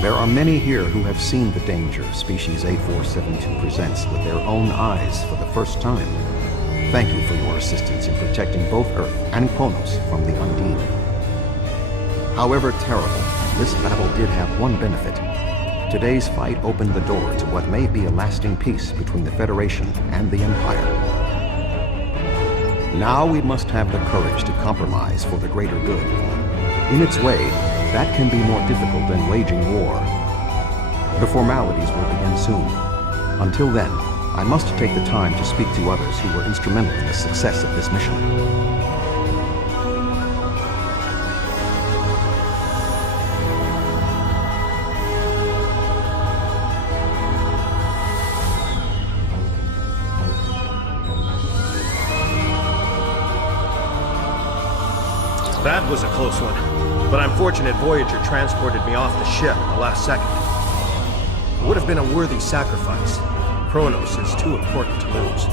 There are many here who have seen the danger Species A472 presents with their own eyes for the first time. Thank you for your assistance in protecting both Earth and Kronos from the Undine. However terrible, this battle did have one benefit. Today's fight opened the door to what may be a lasting peace between the Federation and the Empire. Now we must have the courage to compromise for the greater good. In its way, that can be more difficult than waging war. The formalities will begin soon. Until then, I must take the time to speak to others who were instrumental in the success of this mission. That was a close one. But I'm fortunate Voyager transported me off the ship in the last second. It would have been a worthy sacrifice. Kronos is too important to lose.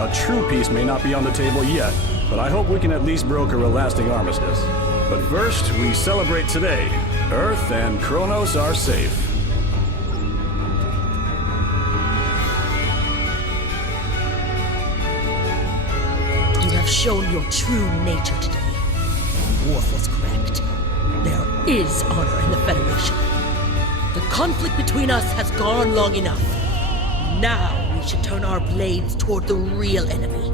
A true peace may not be on the table yet, but I hope we can at least broker a lasting armistice. But first, we celebrate today. Earth and Kronos are safe. You have shown your true nature today. Worf was correct. There is honor in the Federation. The conflict between us has gone long enough. Now we should turn our blades toward the real enemy.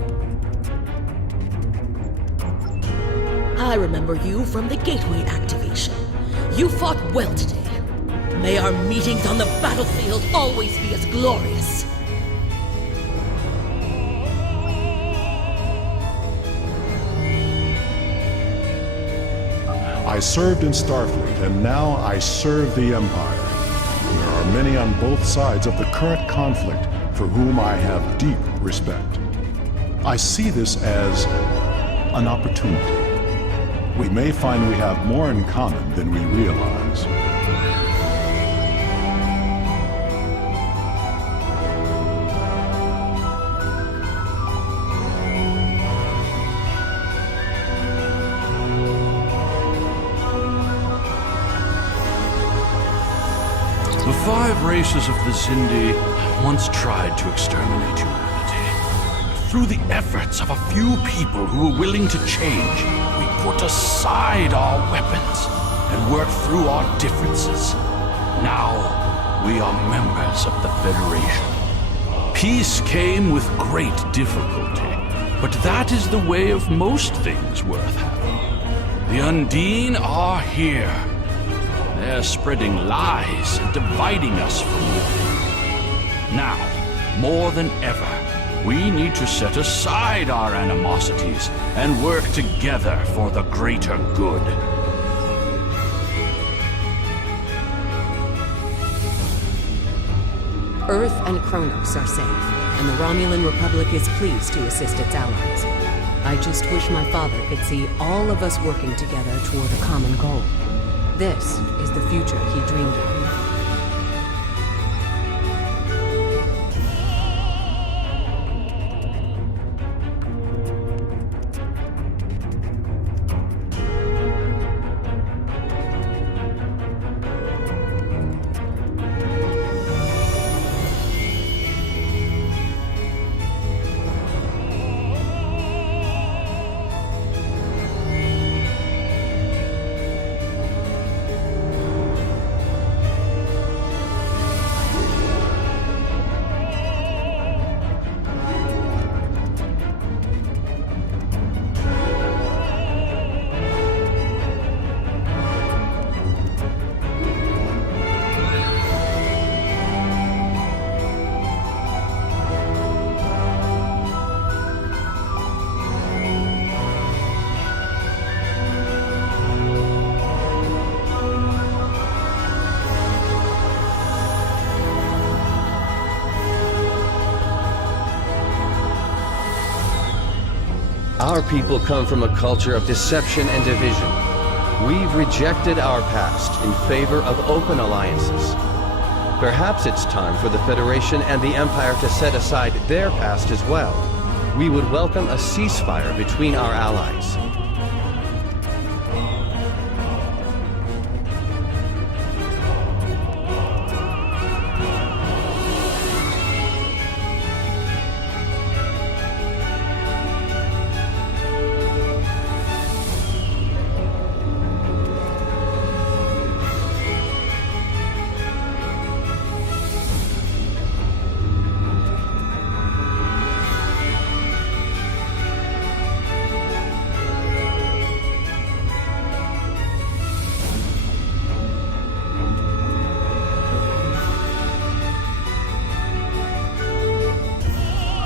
I remember you from the Gateway activation. You fought well today. May our meetings on the battlefield always be as glorious. I served in Starfleet, and now I serve the Empire. There are many on both sides of the current conflict for whom I have deep respect. I see this as an opportunity. We may find we have more in common than we realize. The 5 races of the Xindi once tried to exterminate humanity. Through the efforts of a few people who were willing to change, we put aside our weapons and worked through our differences. Now, we are members of the Federation. Peace came with great difficulty, but that is the way of most things worth having. The Undine are here. They're spreading lies and dividing us from within. Now, more than ever, we need to set aside our animosities and work together for the greater good. Earth and Kronos are safe, and the Romulan Republic is pleased to assist its allies. I just wish my father could see all of us working together toward a common goal. This is the future he dreamed of. Our people come from a culture of deception and division. We've rejected our past in favor of open alliances. Perhaps it's time for the Federation and the Empire to set aside their past as well. We would welcome a ceasefire between our allies.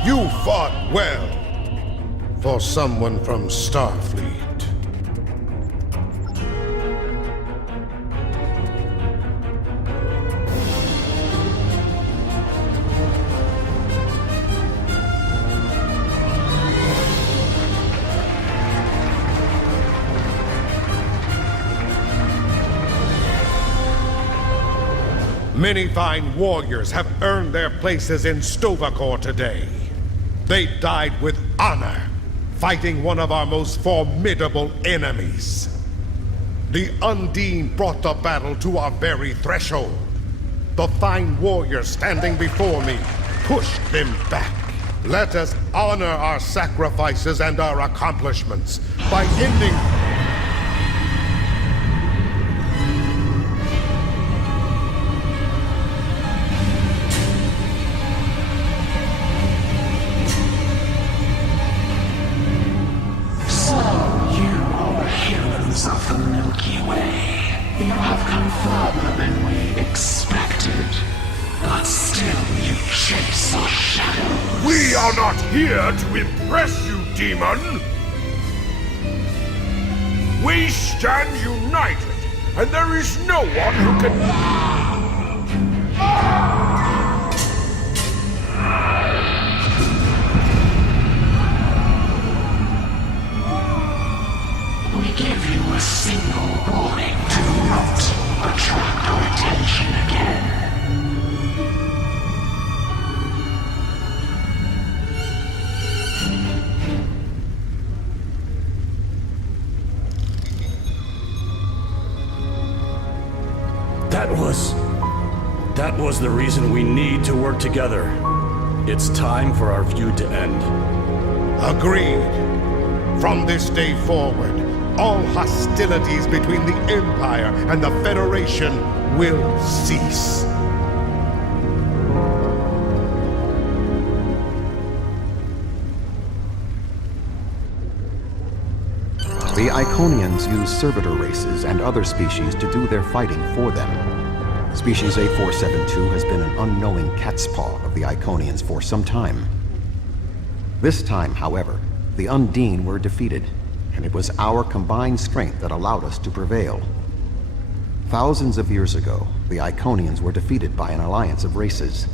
You fought well for someone from Starfleet. Many fine warriors have earned their places in Sto-vo-kor today. They died with honor, fighting one of our most formidable enemies. The Undine brought the battle to our very threshold. The fine warriors standing before me pushed them back. Let us honor our sacrifices and our accomplishments by ending... Of the Milky Way. You have come further than we expected. But still you chase our shadows. We are not here to impress you, demon! We stand united, and there is no one who can... We give you a single warning. Do not attract our attention again. That was the reason we need to work together. It's time for our feud to end. Agreed. From this day forward, all hostilities between the Empire and the Federation will cease. The Iconians use servitor races and other species to do their fighting for them. Species A472 has been an unknowing catspaw of the Iconians for some time. This time, however, the Undine were defeated, and it was our combined strength that allowed us to prevail. Thousands of years ago, the Iconians were defeated by an alliance of races.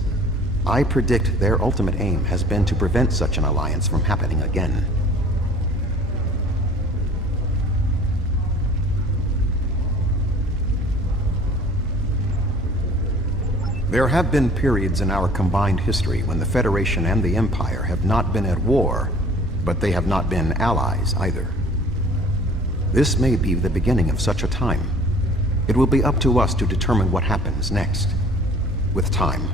I predict their ultimate aim has been to prevent such an alliance from happening again. There have been periods in our combined history when the Federation and the Empire have not been at war, but they have not been allies either. This may be the beginning of such a time. It will be up to us to determine what happens next. With time,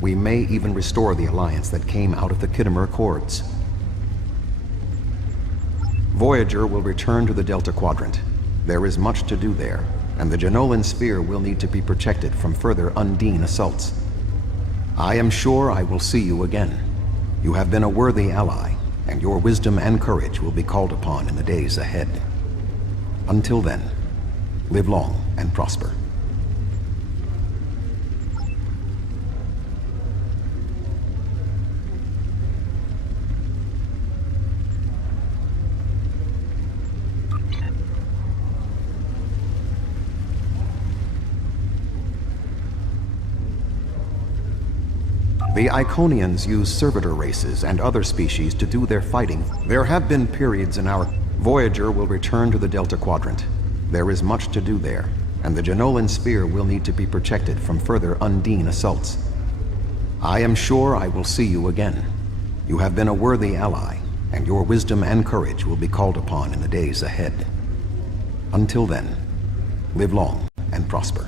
we may even restore the alliance that came out of the Khitomer Accords. Voyager will return to the Delta Quadrant. There is much to do there, and the Jenolan Sphere will need to be protected from further Undine assaults. I am sure I will see you again. You have been a worthy ally, and your wisdom and courage will be called upon in the days ahead. Until then, live long and prosper. The Iconians use servitor races and other species to do their fighting. There have been periods in our... Voyager will return to the Delta Quadrant. There is much to do there, and the Jenolan Sphere will need to be protected from further Undine assaults. I am sure I will see you again. You have been a worthy ally, and your wisdom and courage will be called upon in the days ahead. Until then, live long and prosper.